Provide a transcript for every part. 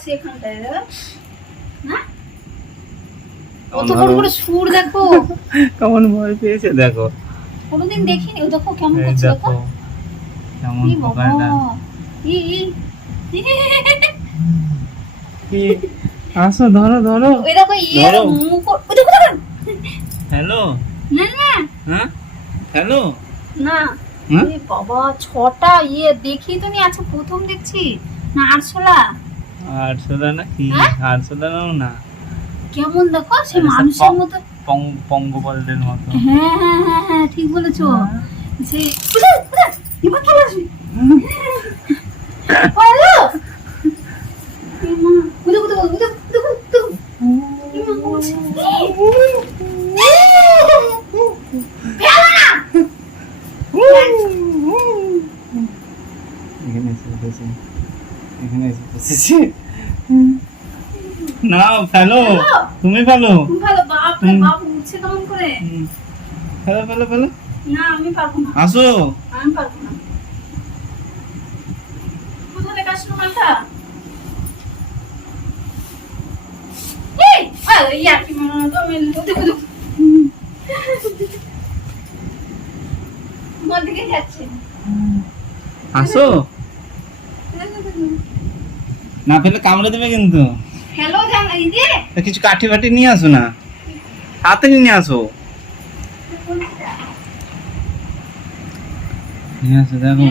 আছে এখানটায় রে, না কত বড় বড় সুর দেখো, কেমন ভয় পেয়েছে দেখো, কোনোদিন দেখিনি। ও দেখো কেমন এই করছে, দেখো দেখো কেমন ই বাবা, পোকাটা। ই ই কি আসো, ধরো ধরো। ওই দেখো ইয়ের ধরো। মুখ, ওই দেখো দেখো। হ্যালো, না না হ্যাঁ হ্যালো, না, হ্যাঁ? এ বাবা ছটা ইয়ে দেখি তো নি, আচ্ছা প্রথম দেখছি না। আরশোলা আরশোলা না কি, হ্যাঁ? আরশোলা না, কেমন দেখো সে আরে সব মানুষের মতো। পঙ্গপালের মতো। হ্যাঁ হ্যাঁ হ্যাঁ হ্যাঁ ঠিক বলেছো। সে কোথায় কোথায় এবার চলে আসবি। হ্যালো কোথায় কোথায় কোথায় এখানে এসে বসেছি, এখানে এসে বসেছি। না ফেলো, তুমি ফেলো, ভালো বাপ রে বাপ, উঠছে কেমন করে। ফেলো ফেলো ফেলো, না আমি পারবো না, আসো। আমি পারবো না। কোথায় লেখা আসলো মালটা? এই আরে ইয়ার কি মনে তো আমি দেখো দেখো তোমার দিকে যাচ্ছে। আসো, না ফেলে কামড়ে দেবে কিন্তু। হ্যালো জান এই যে তা কিছু কাঠি বাটি নিয়ে আসো না, হাতে নিয়ে আসো, নিয়ে আসো দেখো।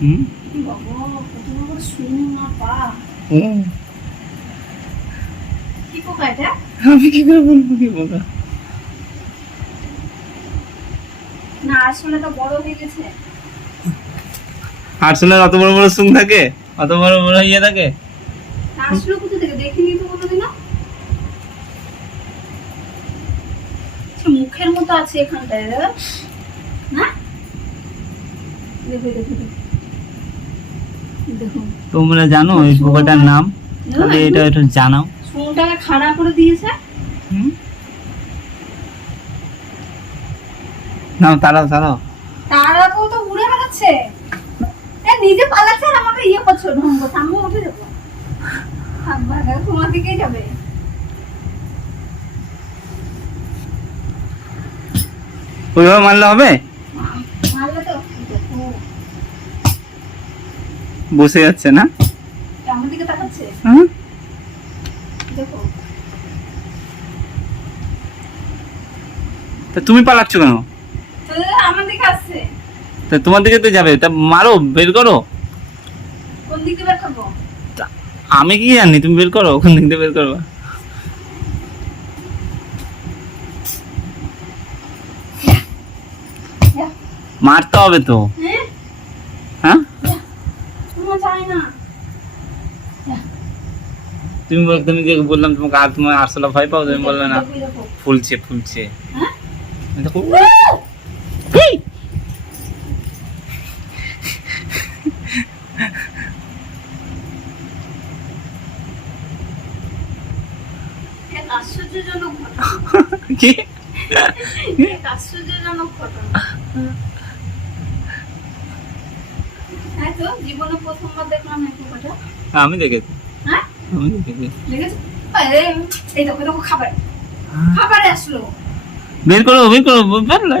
হুম বাবা কত বড় শুনো না পা, ও, কি পোকা এটা? আমি কি করে বলবো কি বলো। না আসলে তো বড় হয়ে গেছে। আরশোলার অত বড় বড় সুং থাকে, অত বড় বড় ইয়ে থাকে। আসলো কোথা থেকে দেখিনি তো কোনোদিনও। আচ্ছা, মুখের মতো আছে এখানটায় রে, না দেখো দেখো দেখো দেখো। তোমরা জানো এই পোকাটার নাম? তাহলে এটা একটু জানাও। ফোনটাকে খাড়া করে দিয়েছে। হুম, নাও তারাও তারাও। তারা তো উড়ে বেড়াচ্ছে, নিজে পালাচ্ছে আর আমাকে ইয়ে করছো ঢঙ্গ। সামনে উঠে যাবো, থাকবা তোমার দিকেই যাবে। ওইভাবে মারলে হবে? মারলে তো দেখো বসে যাচ্ছে না? আমার দিকে তাকাচ্ছে, হুম, দেখো। তা তুমি পালাচ্ছ কেন? আমার দিকে আসছে, তা তোমার দিকে তো যাবে, তা মারো, বের করো। কোন দিক দিয়ে বের করবো? তা আমি কি জানি, তুমি বের করো, কোন দিক দিয়ে বের করবা। মারতে হবে তো, হ্যাঁ হ্যাঁ? তোমার যায় না। তুমি যে বললাম তোমাকে, আর তোমার আরশোলা ভয় পাও, তুমি বললে না দেখো, দেখো। ফুলছে ফুলছে। হ্যাঁ দেখো, এই! এক আশ্চর্যজনক ঘটনা, কি? এক আশ্চর্যজনক ঘটনা। হ্যাঁ তো জীবনে প্রথমবার দেখলাম এই পোকাটা। আমি দেখেছি, হ্যাঁ আমি দেখেছি। দেখেছো? আরে এই দেখো দেখো খাবার, খাবারে আসলো। বের করো, বের করো, পারলে।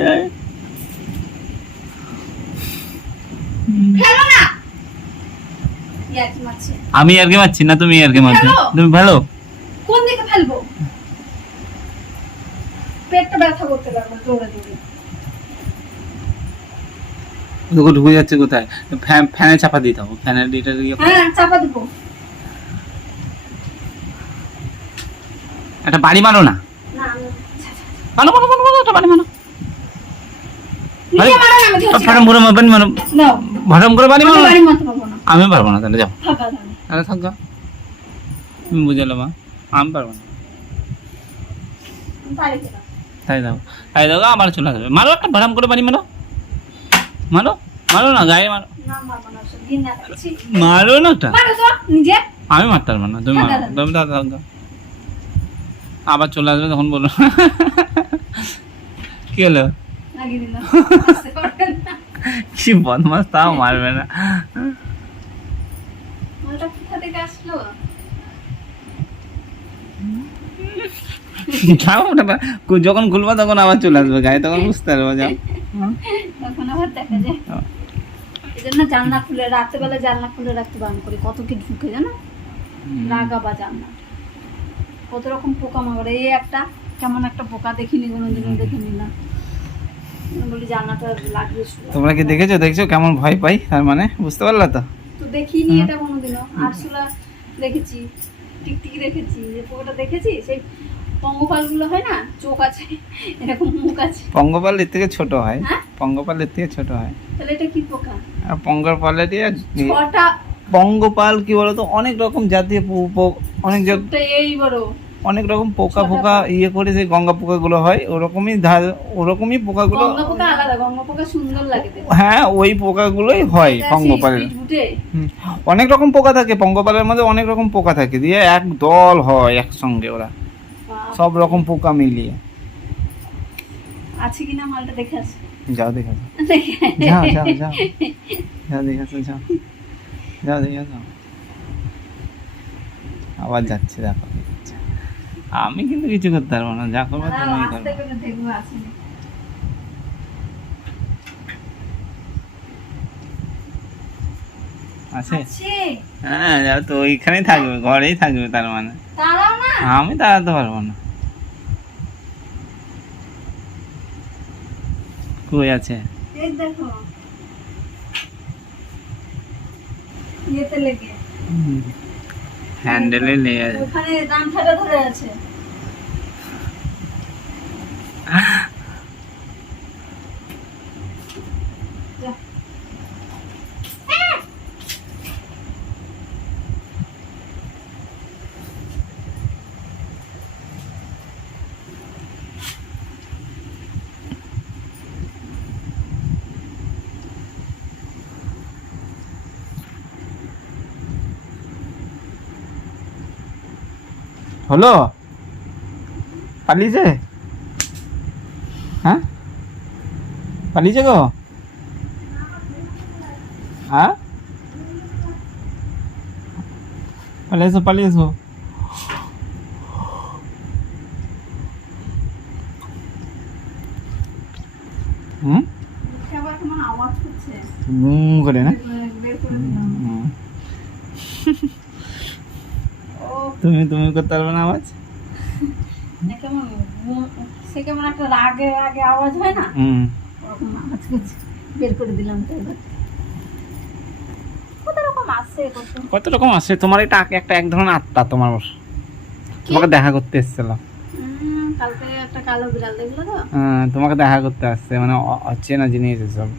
ফেলো না, ইয়ার্কি মারছে। আমি আর কে মারছি না, তুমি আর কে মারছো, ফেলো। তুমি ভালো। কোন দিকে ফেলবো? পেটটা ব্যথা করতে লাগলো দৌড়ে দৌড়ে। দেখো ঢুকে যাচ্ছে কোথায়, ফ্যানে চাপা দিতে হবে, ফ্যানের এটা ইয়ে করো। হ্যাঁ চাপা দেবো। একটা বাড়ি মারো না, না মারো মারো মারো মারো, একটা বাড়ি মারো। নিজে মারো না, আমি ধরছি না। ফটাম করে মারবেন, মারো, নাও, ভটাম করে বাড়ি আমি মারো। বাড়ি মারতে পারবো না। আমি পারবো না, তাহলে যাও, থাকা যাবে। তাহলে থাক যাও। তুমি বুঝালো মা, আমি পারবো না। বাড়ি যাবে। তাই দাও, তাই দাও, আবার চলে আসবে। মারো একটা, ভটাম করে বাড়ি মারো, মারো মারো না, গায়ে মারো, না মারবো না, সব দিন না থাকছি। মারো না একটা। মারো তো নিজে। আমি মারতে পারবো না, তুমি মারো, তুমি দাদা দাও। আবার চলে আসবে তখন বলো। কি হলো? লাগিয়ে দিলাম। আসতে পারবে না। কি বদমাস, তাও মারবে না। মালটা কোথা থেকে আসলো? দেবো? যাও ওটা যখন খুলবা তখন আবার চলে আসবে গায়ে, তখন বুঝতে পারবো। যাও তখন আবার দেখা যায়। এই জন্য জানলা খুলে, রাত্রেবেলা জানলা খুলে রাখতে বারণ করি, কত কি ঢুকে জানো, রাগা বা জানলা, কত রকম পোকা মাকড়। এই একটা কেমন একটা পোকা দেখিনি কোনোদিনও, দেখিনি না, বলি জানলাটা লাগবে। তোমরা কি দেখছো কেমন ভয় পাই, তার মানে বুঝতে পারলা তো? তো দেখিনি এটা কোনোদিনও। আরশোলা দেখেছি, টিকটিকি দেখেছি, যে পোকাটা দেখেছি সেই পঙ্গপাল গুলো হয় না, চোখ আছে, এরকম মুখ আছে। পঙ্গপাল এর থেকে ছোট হয়। হ্যাঁ? পঙ্গপাল এর থেকে ছোট হয়। তাহলে এটা কি পোকা? আর পঙ্গপালের ছটা পঙ্গপাল কি বলতো, অনেক রকম জাতীয় এই বড় অনেক রকম পোকা ইয়ে করে, যে গঙ্গা পোকা গুলো হয় ওরকমই পোকাগুলো। গঙ্গা পোকা আলাদা, গঙ্গা পোকা সুন্দর লাগে দেখতে। হ্যাঁ, ওই পোকাগুলোই হয় পঙ্গপালের। অনেক রকম পোকা থাকে পঙ্গপালের মধ্যে, অনেক রকম পোকা থাকে, দিয়ে এক দল হয় একসঙ্গে, ওরা সব রকম পোকা মিলিয়ে। আছে কিনা মালটা দেখে আসো। যাও দেখে আসো, যাও দেখে আসো, যাও দেখে আসো। আবার যাচ্ছে, দেখো। আমি কিন্তু কিছু করতে পারবো না, যা করবো তুমি করবে। দেখবো আছে আছে? হ্যাঁ, যাও তো, ওইখানেই থাকবে, ঘরেই থাকবে, তার মানে তারাও না, আমি তাড়াতে পারবো না। কই আছে? এই দেখো ইয়েতে লেগে, হ্যান্ডেলে লেগে আছে। ওখানে গামছাটা ধরে আছে। হলো? পালিয়েছে? হ্যাঁ, পালিয়েছে গো? হ্যাঁ, পালিয়েছো। হুম, আবার কেমন আওয়াজ করছে, করে না? বের করে দিলাম। তুমি করতে পারবে না আওয়াজ? কেমন সে কেমন একটা রাগে রাগে আওয়াজ হয় না, ওরকম আওয়াজ করছে, বের করে দিলাম। তো এবার কত রকম আছে তোমার, এটা একটা এক ধরনের আত্মা তোমার, তোমাকে দেখা করতে এসেছিল। কালকে একটা কালো বিড়াল দেখলো তো, তোমাকে দেখা করতে আসছে, মানে অচেনা জিনিস এসব।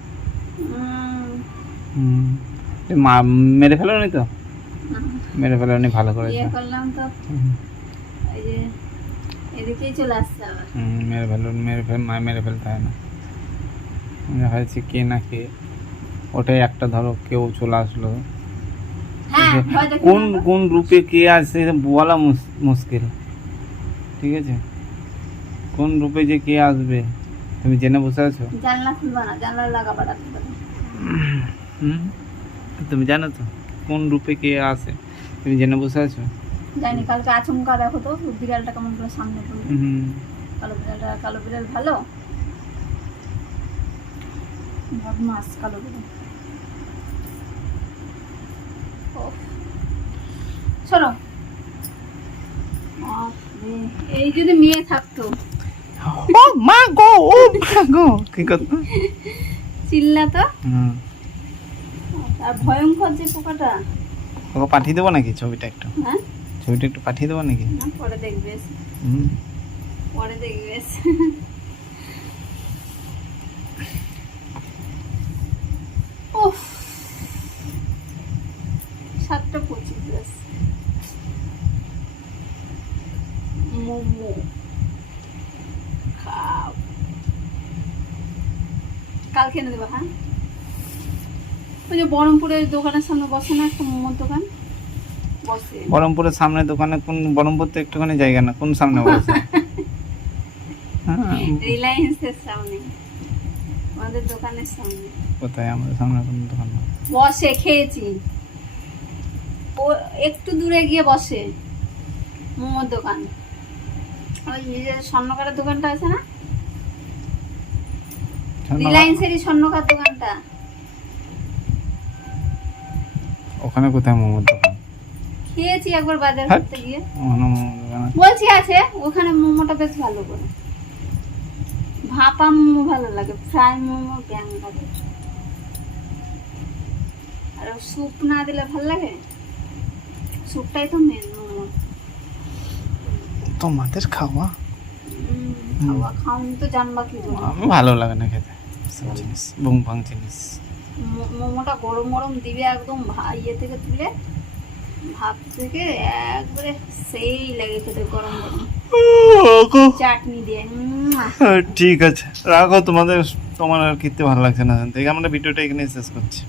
মেরে ফেলো নি তো? মেরে ফেলো নি, ভালো করেছো। ইয়ে করলাম তো, এই যে এদিকেই চলে আসছে আবার। মেরে ফেলতে হয় না, হয়েছে কে না কে, ওটাই একটা, ধরো কেউ চলে আসলো, কোন রূপে কে আসছে বলা মুশকিল, ঠিক আছে? কোন রূপে যে কে আসবে তুমি জেনে বসে আছো? জানলা খুলবা না, জানলা লাগাবা রাখবে। তুমি জানো তো কোন রূপে কে আসে, তুমি জেনে বসে আছো? জানি, কালকে আচমকা দেখো তো বিড়ালটা কেমন করে সামনে পড়লো। কালো বিড়াল ভালো বদমাস, কালো বিড়াল। চলো, এই যদি মেয়ে থাকতো, ও মা গো, কি করতো, চিল্লাতো। আর ভয়ঙ্কর যে পোকাটা, ওকে পাঠিয়ে দেবো নাকি ছবিটা একটু? হ্যাঁ, ছবিটা একটু পাঠিয়ে দেবো নাকি? না, পরে দেখবে, পরে দেখবে। উফ, 7:25 মোমো খাও, কালকে এনে দেবো। হ্যাঁ, ওই যে বহরমপুরের দোকানের সামনে বসে না একটা মোমোর দোকান, বসে। বহরমপুরের সামনে দোকানে? কোন বহরমপুর তো একটুখানি জায়গা না, কোন সামনে বসে? রিলায়েন্সের সামনে, আমাদের দোকানের সামনে। কোথায়? আমাদের সামনে কোন দোকান না, বসে, খেয়েছি। ও একটু দূরে গিয়ে বসে মোমোর দোকান, ওই যে স্বর্ণকারের দোকানটা আছে না, রিলায়েন্সেরই স্বর্ণকার দোকানটা। ওখানে কোথায় মোমোর দোকান? খেয়েছি একবার বাজার হ্যাঁ। করতে গিয়ে, ওখানে মোমোর দোকান আছে? বলছি আছে, ওখানে মোমোটা বেশ ভালো করে, ভাপা মোমো ভালো লাগে, ফ্রাই মোমো ব্যাং লাগে, আর স্যুপ না দিলে ভালো লাগে, স্যুপটাই তো মেন মোমো। তোমাদের খাওয়া খাওয়া খাওনি তো জানবা কি করে। আমি ভালো লাগে না খেতে সব জিনিস, বুং ভাং জিনিস। মোমোটা গরম গরম দিবে একদম ইয়ে থেকে তুলে, ভাপ থেকে একবারে সেই লাগে খেতে গরম গরম চাটনি দিয়ে। ঠিক আছে, রাখো। তোমার আর খেতে ভালো লাগছে না, আমরা ভিডিওটা এখানে শেষ করছি।